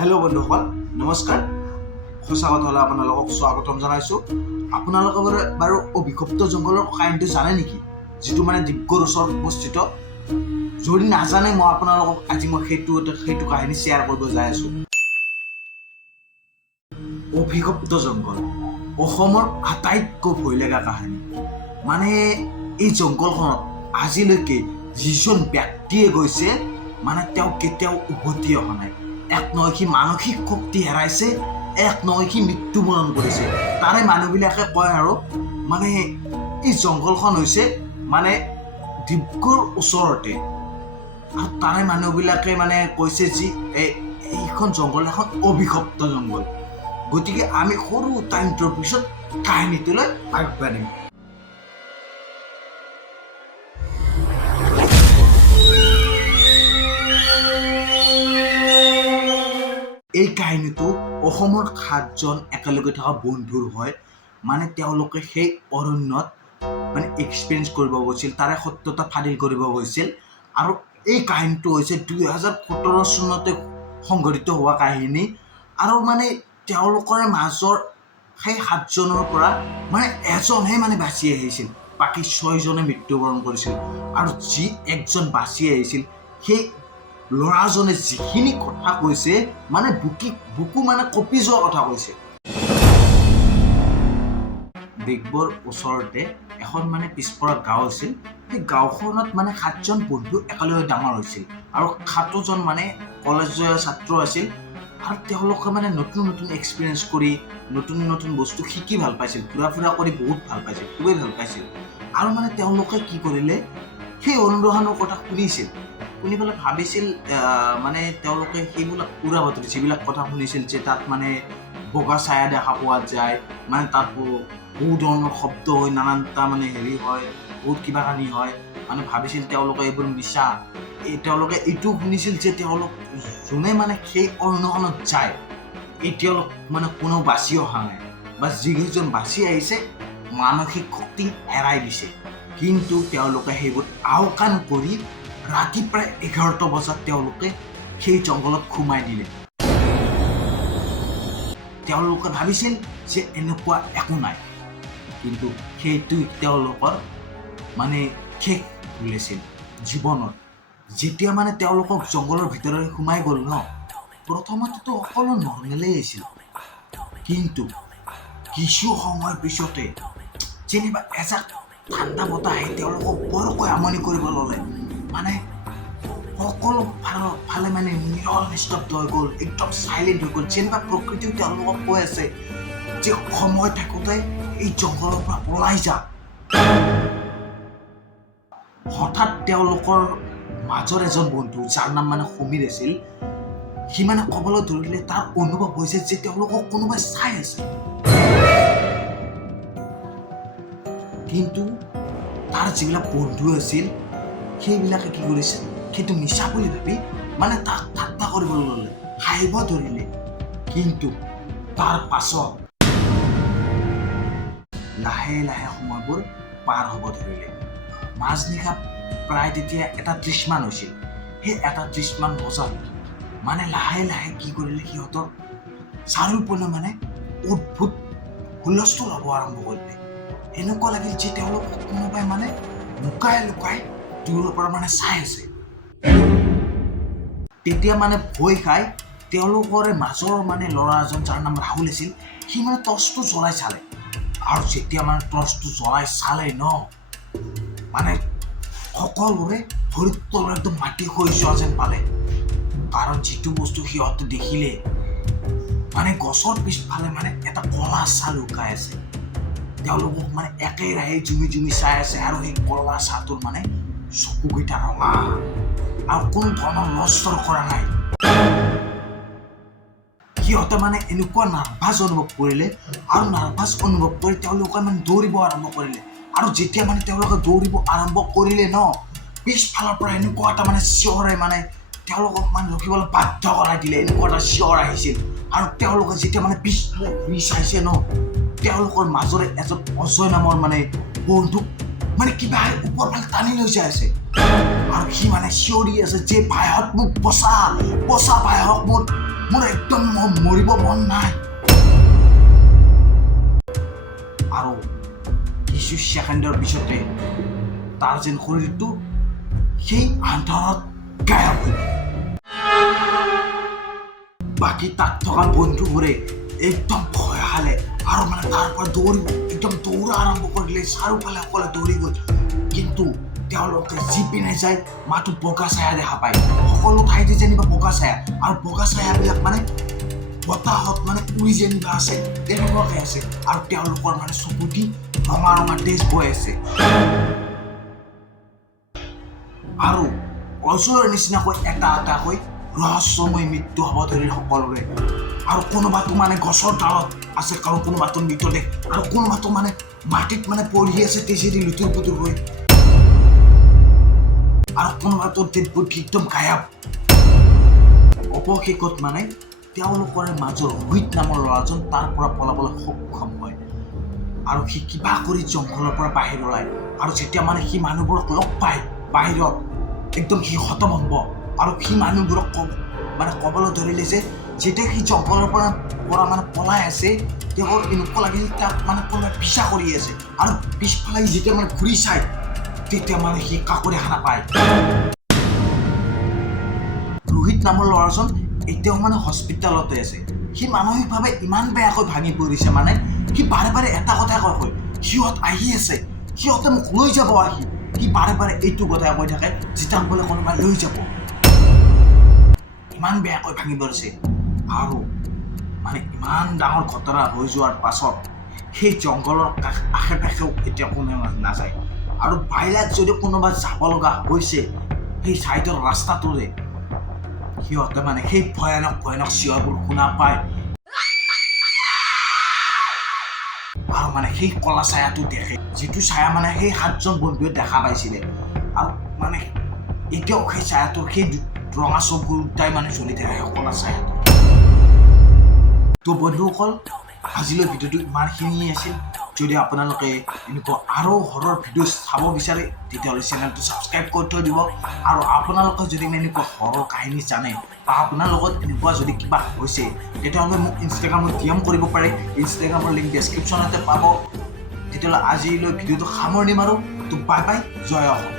Hello' বন্ধুসকল, নমস্কাৰ। সঁচা কথা হ'লে আপোনালোকক স্বাগতম জনাইছোঁ। আপোনালোকে বাৰু অভিশপ্ত জংঘলৰ কাহিনীটো জানে নেকি, যিটো মানে ডিব্ৰুগড় ওচৰত অৱস্থিত? যদি নাজানে, মই আপোনালোকক আজি সেইটো কাহিনী শ্বেয়াৰ কৰিব যাই আছোঁ। অভিশপ্ত জংঘল অসমৰ আটাইতকৈ ভয় লগা কাহিনী। মানে এই জংঘলখনত আজিলৈকে যিজন ব্যক্তিয়ে গৈছে, মানে তেওঁ কেতিয়াও উভতি অহা নাই। এক নহয় সি মানসিক শক্তি হেৰাইছে, এক নহয় সি মৃত্যুবৰণ কৰিছে। তাৰে মানুহবিলাকে কয় আৰু মানে এই জংঘলখন হৈছে মানে ডিব্ৰুগড়ৰ ওচৰতে, আৰু তাৰে মানুহবিলাকে মানে কৈছে যে এইখন জংঘল এখন অভিশপ্ত জংঘল। গতিকে আমি সৰু এটা ইণ্টাৰৰ পিছত কাহিনীটোলৈ আগবাঢ়িম। এই কাহিনীটো অসমৰ 7জন একেলগে থকা বন্ধুৰ হয়। মানে তেওঁলোকে সেই অৰণ্যত মানে এক্সপিৰিয়েঞ্চ কৰিব গৈছিল, তাৰে সত্যতা ফাদিল কৰিব গৈছিল। আৰু এই কাহিনীটো হৈছে 2017 চনতে সংঘটিত হোৱা কাহিনী। আৰু মানে তেওঁলোকৰ মাজৰ সেই 7জনৰ পৰা মানে এজনহে মানে বাচি আহিছিল, বাকী 6জনে মৃত্যুবৰণ কৰিছিল। আৰু যি একজন বাচি আহিছিল, সেই ল'ৰাজনে যিখিনি কথা কৈছে, মানে বুকু মানে কঁপি যোৱা কথা কৈছে। ডিগবৰ ওচৰতে এখন মানে পিছপৰা গাঁও আছিল। সেই গাঁওখনত মানে 7জন বন্ধু একেলগে ডাঙৰ হৈছিল, আৰু 7জন মানে কলেজৰ ছাত্ৰ আছিল। আৰু তেওঁলোকে মানে নতুন নতুন এক্সপিৰিয়েঞ্চ কৰি নতুন নতুন বস্তু শিকি ভাল পাইছিল, ঘূৰা ফুৰা কৰি বহুত ভাল পাইছিল, খুবেই ভাল পাইছিল। আৰু মানে তেওঁলোকে কি কৰিলে, সেই অৰণ্যখনৰ কথা শুনিছিল, শুনি পেলাই ভাবিছিল মানে তেওঁলোকে সেইবিলাক উৰা বাতৰি যিবিলাক কথা শুনিছিল, যে তাত মানে বগা ছায়া দেখা পোৱা যায়, মানে তাত বহুত ধৰণৰ শব্দ হয়, নানানটা মানে হেৰি হয়, বহুত কিবা কানি হয়, মানে ভাবিছিল তেওঁলোকে এইবোৰ মিছা। তেওঁলোকে এইটো শুনিছিল যে তেওঁলোক যোনে মানে সেই অৰণ্যখনত যায়, তেওঁলোক মানে কোনো বাচি অহা নাই, বা যিকেইজন বাচি আহিছে মানসিক শক্তি হেৰাই দিছে। কিন্তু তেওঁলোকে সেইবোৰ আওকাণ কৰি ৰাতি প্ৰায় 11টা বজাত তেওঁলোকে সেই জংঘলত সোমাই দিলে। তেওঁলোকে ভাবিছিল যে এনেকুৱা একো নাই, কিন্তু সেইটো তেওঁলোকৰ মানে শেষ বুলিছিল জীৱনত। যেতিয়া মানে তেওঁলোকক জংঘলৰ ভিতৰলৈ সোমাই গ'ল ন, প্ৰথমতেতো সকলো নৰ্মেলেই আছিল, কিন্তু কিছু সময়ৰ পিছতে যেনিবা এজাক ঠাণ্ডা বতাহ আহি তেওঁলোকক বৰকৈ আমনি কৰিব ল'লে। মানে সকলো ফালে মানে নিৰল নিস্তব্ধ হৈ গ'ল, একদম চাইলেণ্ট হৈ গ'ল, যেনিবা প্ৰকৃতিও তেওঁলোকক কৈ আছে যে সময় থাকোঁতে এই জংঘলৰ পৰা ওলাই যা। হঠাৎ তেওঁলোকৰ মাজৰ এজন বন্ধু, যাৰ নাম মানে সমীৰ আছিল, সি মানে ক'বলৈ ধৰিলে তাৰ অনুভৱ হৈছে যে তেওঁলোকক কোনোবাই চাই আছে। কিন্তু তাৰ যিবিলাক বন্ধু আছিল, সেইবিলাকে কি কৰিছিল, সেইটো মিছা বুলি ভাবি মানে তাক ঠাট্টা কৰিবলৈ ল'লে, হাঁহিব ধৰিলে। কিন্তু তাৰ পাছত লাহে লাহে সময়বোৰ পাৰ হ'ব ধৰিলে। মাজনিশা প্ৰায় তেতিয়া 1:30 হৈছিল। সেই 1:30 বজাত মানে লাহে লাহে কি কৰিলে, সিহঁতৰ চাৰিওপিনে মানে অদ্ভুত হুলস্থুল হ'ব আৰম্ভ কৰিলে। এনেকুৱা লাগিল যে তেওঁলোকক কোনোবাই মানে লুকাই লুকাই দূৰৰ পৰা মানে চাই আছে। তেতিয়া মানে ভয় খাই তেওঁলোকৰে মাজৰ মানে ল'ৰা এজন, যাৰ নাম ৰাহুল আছিল, সি মানে টৰ্চটো জ্বলাই চালে। আৰু যেতিয়া মানে টৰ্চটো জ্বলাই চালে ন, মানে সকলোৰে ভৰিত তলত একদম মাটি হৈ যোৱা যেন পালে। কাৰণ যিটো বস্তু সিহঁতে দেখিলে, মানে গছৰ পিছফালে মানে এটা কলা ছাঁ লুকাই আছে। তেওঁলোকক মানে একেৰাহে জুমি জুমি চাই আছে, আৰু সেই কলা ছাঁটোৰ মানে চকুকেইটা ৰঙা, আৰু কোনো ধৰণৰ লৰচৰ কৰা নাই। সিহঁতে মানে এনেকুৱা নাৰ্ভাছ অনুভৱ কৰিলে, আৰু নাৰ্ভাছ অনুভৱ কৰি তেওঁলোকে মানে দৌৰিব আৰম্ভ কৰিলে। আৰু যেতিয়া মানে তেওঁলোকে দৌৰিব আৰম্ভ কৰিলে ন, পিছফালৰ পৰা এনেকুৱা এটা মানে চিঞৰে মানে তেওঁলোকক মানে ৰখিবলৈ বাধ্য কৰাই দিলে। এনেকুৱা এটা চিঞৰ আহিছিল, আৰু তেওঁলোকে যেতিয়া মানে পিছফালে ঘূৰি চাইছে ন, তেওঁলোকৰ মাজৰে এজন অজয় নামৰ মানে বন্ধুক মানে কিবা ওপৰ ফালে টানি লৈ যাই আছে। আৰু সি মানে চিঞৰি আছে যে ভাইহঁত মোক বচা বচা ভাইহঁত মোৰ একদম মৰিব মন নাই। আৰু কিছু ছেকেণ্ডৰ পিছতে তাৰ যেন শৰীৰটো সেই আন্ধাৰত গায়ব হৈ গ'ল। বাকী তাত থকা বন্ধুবোৰে একদম ভয় খালে আৰু মানে তাৰ পৰা একদম দৌৰা আৰম্ভ কৰিলে। চাৰিওফালে সকলোৱে দৌৰি গ'ল, কিন্তু তেওঁলোকে যি পিনে যায় মাথো বগা ছায়া দেখা পায়। সকলো ঠাইতে যেনিবা বগা ছায়া, আৰু বগা ছায়াবিলাক মানে বতাহত মানে উৰি যেনিবা আছে তেনেকুৱাকে আছে, আৰু তেওঁলোকৰ মানে চকুটি ৰঙা ৰঙা তেজ বৈ আছে। আৰু অজয়ৰ নিচিনাকৈ এটা এটাকৈ ৰহস্যময় মৃত্যু হ'ব ধৰিল সকলোৰে। আৰু কোনোবাটো মানে গছৰ ডালত আছে, কাৰণ কোনোবাটো মৃতদেহ, আৰু কোনোবাটো মানে মাটিত মানে পৰি আছে তেজেদি লুতুৰ পুতুৰ হৈ, আৰু কোনোবাটো ডেড বডি একদম গায়ব। অৱশেষত মানে তেওঁলোকৰ মাজৰ ৰোহিত নামৰ ল'ৰাজন তাৰ পৰা পলাবলৈ সক্ষম হয়, আৰু সি কিবা কৰি জংঘলৰ পৰা বাহিৰ ওলায়। আৰু যেতিয়া মানে সি মানুহবোৰক লগ পায় বাহিৰত, একদম সি হতভম্ব। আৰু সি মানুহবোৰক মানে ক'বলৈ ধৰিলে যে যেতিয়া সি জংঘলৰ পৰা মানে পলাই আছে, তেওঁৰ এনেকুৱা লাগিল তাক মানে কোনোবাই পিছা কৰি আছে। আৰু পিছফালে যেতিয়া মানে ঘূৰি চায়, তেতিয়া মানে সি কাকো দেখা নাপায়। ৰোহিত নামৰ ল'ৰাজন এতিয়াও মানে হস্পিটেলতে আছে। সি মানসিকভাৱে ইমান বেয়াকৈ ভাঙি পৰিছে, মানে সি বাৰে বাৰে এটা কথাই কয়, সিহঁত আহি আছে, সিহঁতে মোক লৈ যাব আহি। সি বাৰে বাৰে এইটো কথাই কৈ থাকে যে তাক বোলে কোনোবাই লৈ যাব। ইমান বেয়াকৈ ভাঙি পৰিছে। আৰু মানে ইমান ডাঙৰ ঘটনা হৈ যোৱাৰ পাছত সেই জংঘলৰ আশে পাশেও এতিয়া কোনে নাযায়। আৰু বাহিৰত যদি কোনোবা যাব লগা হৈছে সেই চাইডৰ ৰাস্তাটোৰে, সিহঁতে মানে সেই ভয়ানক ভয়ানক চিঞৰবোৰ শুনা পায়, আৰু মানে সেই কলা ছায়াটো দেখে, যিটো ছায়া মানে সেই 7জন বন্ধুৱে দেখা পাইছিলে। আৰু মানে এতিয়াও সেই ছায়াটো, সেই ৰঙা চকুৰ দুটাই মানে জ্বলি থাকে কলা ছায়াটো। তো বন্ধুসকল, আজিলৈ ভিডিঅ'টো ইমানখিনিয়ে আছিল। যদি আপোনালোকে এনেকুৱা আৰু হৰৰ ভিডিঅ' চাব বিচাৰে তেতিয়াহ'লে চেনেলটো ছাবস্ক্ৰাইব কৰি থৈ দিব। আৰু আপোনালোকে যদি এনেকুৱা হৰৰ কাহিনী জানে বা আপোনাৰ লগত এনেকুৱা যদি কিবা হৈছে, তেতিয়াহ'লে মোক ইনষ্টাগ্ৰামত DM কৰিব পাৰে। ইনষ্টাগ্ৰামৰ লিংক ডেছক্ৰিপশ্যনতে পাব। তেতিয়াহ'লে আজিলৈ ভিডিঅ'টো সামৰণি মাৰোঁ। তো বাই বাই, জয় অসম।